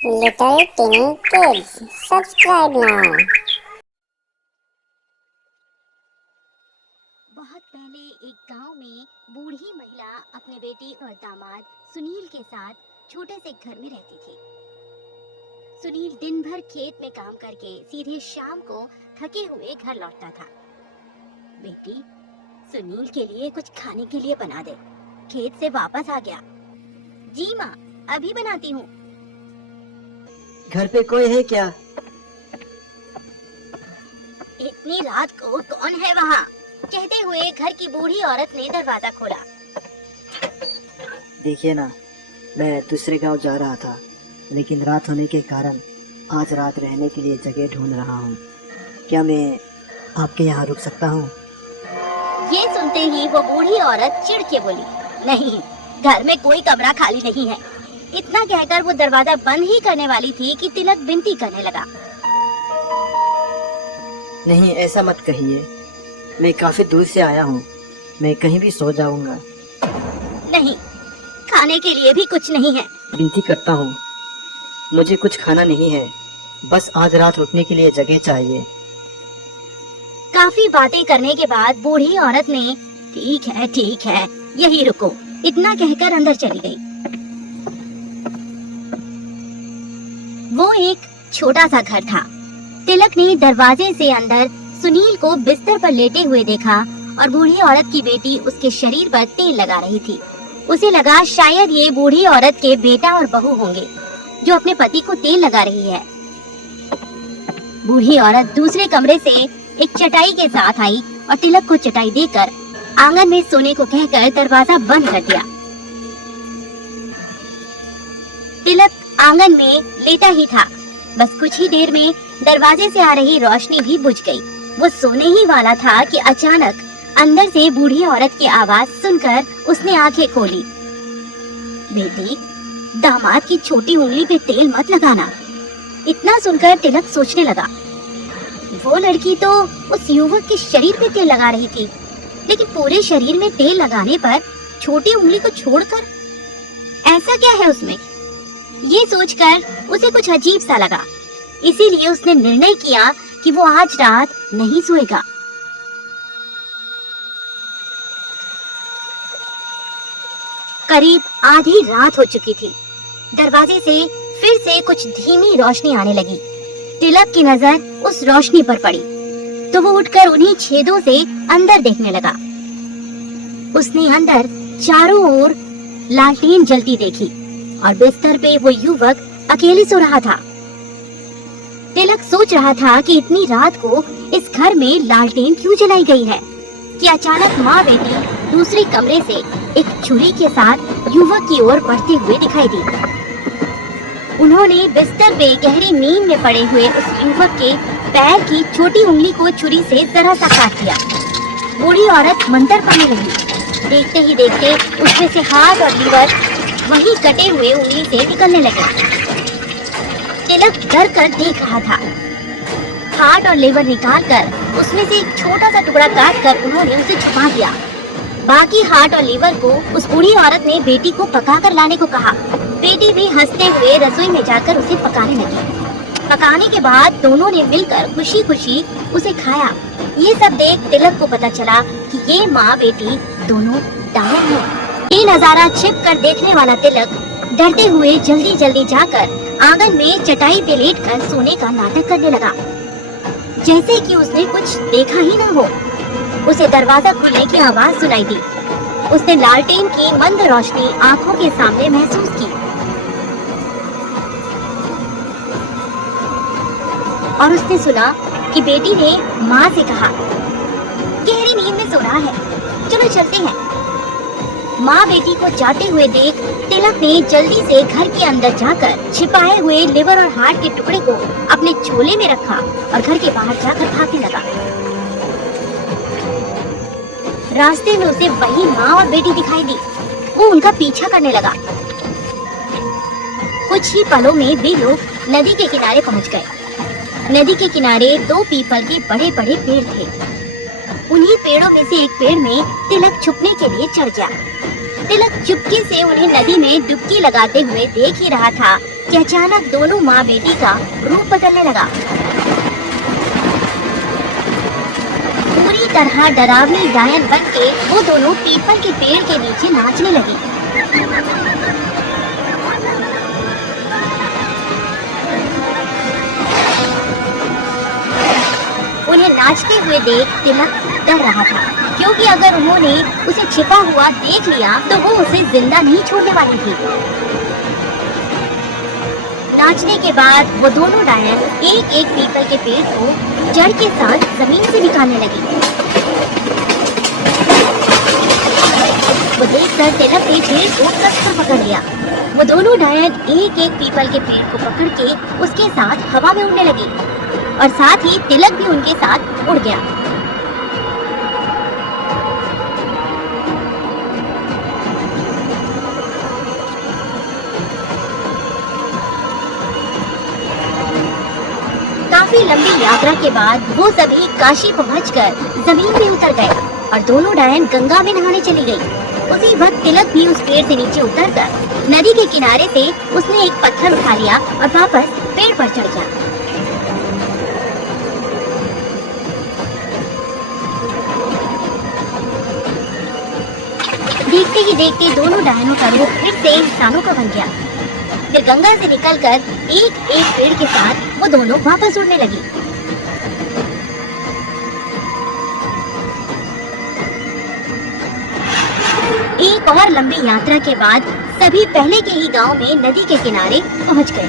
Little Tiny Kids, subscribe now. बहुत पहले एक गांव में बूढ़ी महिला अपने बेटे और दामाद सुनील के साथ छोटे से घर में रहती थी। सुनील दिन भर खेत में काम करके सीधे शाम को थके हुए घर लौटता था। बेटी, सुनील के लिए कुछ खाने के लिए बना दे, खेत से वापस आ गया। जी माँ, अभी बनाती हूँ। घर पे कोई है क्या? इतनी रात को कौन है वहाँ? कहते हुए घर की बूढ़ी औरत ने दरवाजा खोला। देखिए ना, मैं दूसरे गांव जा रहा था, लेकिन रात होने के कारण आज रात रहने के लिए जगह ढूंढ रहा हूँ। क्या मैं आपके यहाँ रुक सकता हूँ? ये सुनते ही वो बूढ़ी औरत चिढ़ के बोली, नहीं, घर में कोई कमरा खाली नहीं है। इतना कहकर वो दरवाजा बंद ही करने वाली थी कि तिलक विनती करने लगा। नहीं, ऐसा मत कहिए, मैं काफी दूर से आया हूँ, मैं कहीं भी सो जाऊंगा। नहीं, खाने के लिए भी कुछ नहीं है। विनती करता हूँ, मुझे कुछ खाना नहीं है, बस आज रात रुकने के लिए जगह चाहिए। काफी बातें करने के बाद बूढ़ी औरत ने ठीक है, यही रुको, इतना कहकर अंदर चली गई। वो एक छोटा सा घर था। तिलक ने दरवाजे से अंदर सुनील को बिस्तर पर लेटे हुए देखा और बूढ़ी औरत की बेटी उसके शरीर पर तेल लगा रही थी। उसे लगा शायद ये बूढ़ी औरत के बेटा और बहू होंगे जो अपने पति को तेल लगा रही है। बूढ़ी औरत दूसरे कमरे से एक चटाई के साथ आई और तिलक को चटाई देकर आंगन में सोने को कहकर दरवाजा बंद कर दिया। तिलक आंगन में लेटा ही था। बस कुछ ही देर में दरवाजे से आ रही रोशनी भी बुझ गई। वो सोने ही वाला था कि अचानक अंदर से बूढ़ी औरत की आवाज सुनकर उसने आंखें खोली। बेटी, दामाद की छोटी उंगली पे तेल मत लगाना। इतना सुनकर तिलक सोचने लगा, वो लड़की तो उस युवक के शरीर पे तेल लगा रही थी, लेकिन पूरे शरीर में तेल लगाने पर छोटी उंगली को छोड़कर ऐसा क्या है उसमें? ये सोचकर उसे कुछ अजीब सा लगा। इसीलिए उसने निर्णय किया कि वो आज रात नहीं सोएगा। करीब आधी रात हो चुकी थी। दरवाजे से फिर से कुछ धीमी रोशनी आने लगी। तिलक की नजर उस रोशनी पर पड़ी तो वो उठकर उन्हीं छेदों से अंदर देखने लगा। उसने अंदर चारों ओर लालटेन जलती देखी और बिस्तर पे वो युवक अकेले सो रहा था। तिलक सोच रहा था कि इतनी रात को इस घर में लालटेन क्यों जलाई गई है कि अचानक माँ बेटी दूसरे कमरे से एक छुरी के साथ युवक की ओर बढ़ते हुए दिखाई दी। उन्होंने बिस्तर पे गहरी नींद में पड़े हुए उस युवक के पैर की छोटी उंगली को छुरी से जरा सा काट दिया। बूढ़ी औरत मंतर बनी रही। देखते ही देखते उसमें से हाथ और लीवर वही कटे हुए उंगली से निकलने लगे। तिलक डर कर देख रहा था। हार्ट और लीवर निकालकर उसमें से एक छोटा सा टुकड़ा काट कर उन्होंने उसे छुपा दिया। बाकी हार्ट और लीवर को उस बूढ़ी औरत ने बेटी को पका कर लाने को कहा। बेटी भी हंसते हुए रसोई में जाकर उसे पकाने लगी। पकाने के बाद दोनों ने मिलकर खुशी खुशी उसे खाया। ये सब देख तिलक को पता चला कि ये माँ बेटी दोनों डायन हैं। ये नजारा छिप कर देखने वाला तिलक डरते हुए जल्दी जल्दी जाकर आंगन में चटाई पे लेटकर सोने का नाटक करने लगा, जैसे कि उसने कुछ देखा ही न हो। उसे दरवाजा खुलने की आवाज सुनाई दी। उसने लालटेन की मंद रोशनी आंखों के सामने महसूस की और उसने सुना कि बेटी ने माँ से कहा, गहरी नींद में सो रहा है, चलो चलते हैं। माँ बेटी को जाते हुए देख तिलक ने जल्दी से घर के अंदर जाकर छिपाए हुए लिवर और हार्ट के टुकड़े को अपने झोले में रखा और घर के बाहर जाकर भागने लगा। रास्ते में उसे वही माँ और बेटी दिखाई दी। वो उनका पीछा करने लगा। कुछ ही पलों में वे लोग नदी के किनारे पहुँच गए। नदी के किनारे दो पीपल के बड़े बड़े पेड़ थे। उन्हीं पेड़ों में से एक पेड़ में तिलक छुपने के लिए चढ़ गया। तिलक चुपके से उन्हें नदी में डुबकी लगाते हुए देख ही रहा था कि अचानक दोनों माँ बेटी का रूप बदलने लगा। पूरी तरह डरावनी डायन बनके वो दोनों पीपल के पेड़ के नीचे नाचने लगी। उन्हें नाचते हुए देख तिलक डर रहा था, क्योंकि अगर उन्होंने उसे छिपा हुआ देख लिया तो वो उसे जिंदा नहीं छोड़ने वाली थी। नाचने के बाद वो दोनों डायन एक एक पीपल के पेड़ को जड़ के साथ जमीन से निकालने लगी। वो देखकर तिलक ने पेड़ को कसकर पकड़ लिया। वो दोनों डायन एक एक पीपल के पेड़ को पकड़ के उसके साथ हवा में उड़ने लगी और साथ ही तिलक भी उनके साथ उड़ गया। काफी लंबी यात्रा के बाद वो सभी काशी पहुंचकर जमीन में उतर गए और दोनों डायन गंगा में नहाने चली गई। उसी वक्त तिलक भी उस पेड़ से नीचे उतरकर नदी के किनारे से उसने एक पत्थर उठा लिया और वापस पेड़ पर चढ़ गया। देखते ही देखते दोनों डायनों का रूप फिर से इंसानों का बन गया। फिर गंगा से निकलकर एक एक पेड़ के साथ वो दोनों वापस उड़ने लगी। एक और लंबी यात्रा के बाद सभी पहले के ही गांव में नदी के किनारे पहुंच गए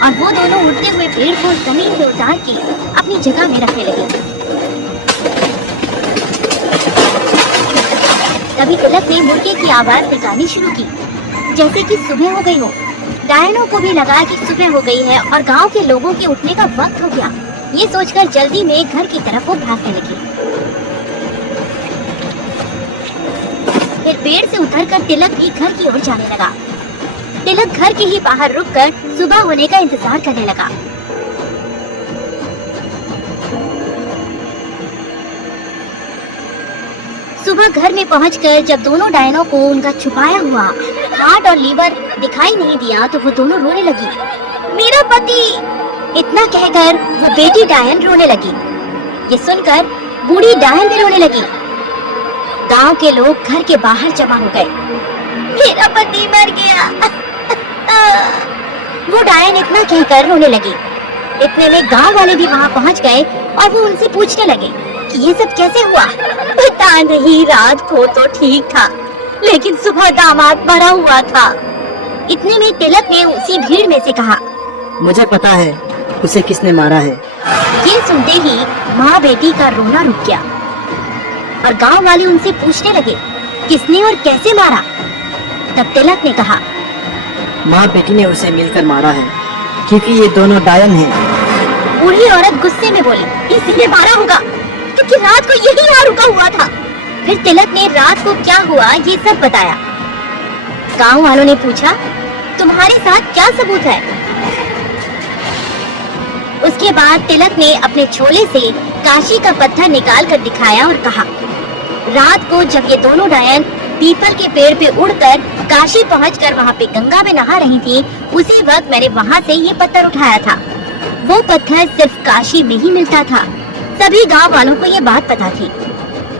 और वो दोनों उड़ते हुए पेड़ को जमीन से उतार के अपनी जगह में रखने लगे। तभी तिलक ने मुर्गे की आवाज निकालनी शुरू की, जैसे कि सुबह हो गई हो। डायनों को भी लगा कि सुबह हो गई है और गांव के लोगों के उठने का वक्त हो गया। ये सोचकर जल्दी में घर की तरफ वो भागने लगी। फिर पेड़ से उतरकर तिलक भी घर की ओर जाने लगा। तिलक घर के ही बाहर रुककर सुबह होने का इंतजार करने लगा। सुबह घर में पहुंचकर जब दोनों डायनों को उनका छुपाया हुआ हार्ट और लीवर दिखाई नहीं दिया तो वो दोनों रोने लगी। मेरा पति! इतना कहकर वो बेटी डायन रोने लगी। ये सुनकर बूढ़ी डायन भी रोने लगी। गांव के लोग घर के बाहर जमा हो गए। मेरा पति मर गया। वो डायन इतना कहकर रोने लगी। इतने में गांव वाले भी वहां पहुंच गए और वो उनसे पूछने लगे कि ये सब कैसे हुआ। पता नहीं, रात को तो ठीक था, लेकिन सुबह दामाद मरा हुआ था। इतने में तिलक ने उसी भीड़ में से कहा, मुझे पता है उसे किसने मारा है। ये सुनते ही माँ बेटी का रोना रुक गया और गांव वाले उनसे पूछने लगे किसने और कैसे मारा। तब तिलक ने कहा, माँ बेटी ने उसे मिलकर मारा है, क्योंकि ये दोनों डायन हैं। बूढ़ी औरत गुस्से में बोली, इसी ने मारा होगा, क्योंकि रात को यही यहाँ रुका हुआ था। फिर तिलक ने रात को क्या हुआ ये सब बताया। गांव वालों ने पूछा, तुम्हारे साथ क्या सबूत है? उसके बाद तिलक ने अपने झोले से काशी का पत्थर निकाल कर दिखाया और कहा, रात को जब ये दोनों डायन पीपल के पेड़ पे उड़कर काशी पहुंचकर वहाँ पे गंगा में नहा रही थी, उसी वक्त मैंने वहाँ से ये पत्थर उठाया था। वो पत्थर सिर्फ काशी में ही मिलता था। सभी गांव वालों को ये बात पता थी।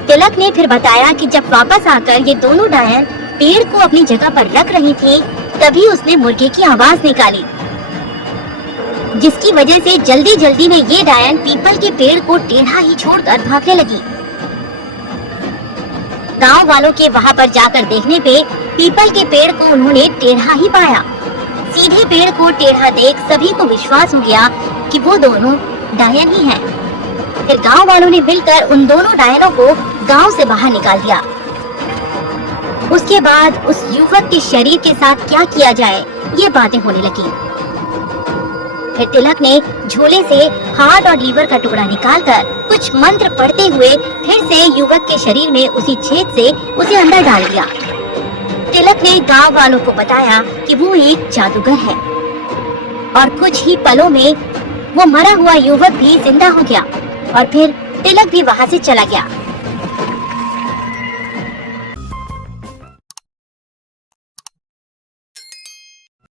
तिलक ने फिर बताया कि जब वापस आकर ये दोनों डायन पेड़ को अपनी जगह पर रख रही थी, तभी उसने मुर्गे की आवाज निकाली, जिसकी वजह से जल्दी जल्दी में ये डायन पीपल के पेड़ को टेढ़ा ही छोड़कर भागने लगी। गांव वालों के वहां पर जाकर देखने पे पीपल के पेड़ को उन्होंने टेढ़ा ही पाया। सीधे पेड़ को टेढ़ा देख सभी को विश्वास हो गया कि वो दोनों डायन ही हैं। फिर गांव वालों ने मिलकर उन दोनों डायनों को गांव से बाहर निकाल दिया। उसके बाद उस युवक के शरीर के साथ क्या किया जाए ये बातें होने लगी। फिर तिलक ने झोले से हार्ट और लीवर का टुकड़ा निकालकर कुछ मंत्र पढ़ते हुए फिर से युवक के शरीर में उसी छेद से उसे अंदर डाल दिया। तिलक ने गांव वालों को बताया कि वो एक जादूगर है और कुछ ही पलों में वो मरा हुआ युवक भी जिंदा हो गया और फिर तिलक भी वहां से चला गया।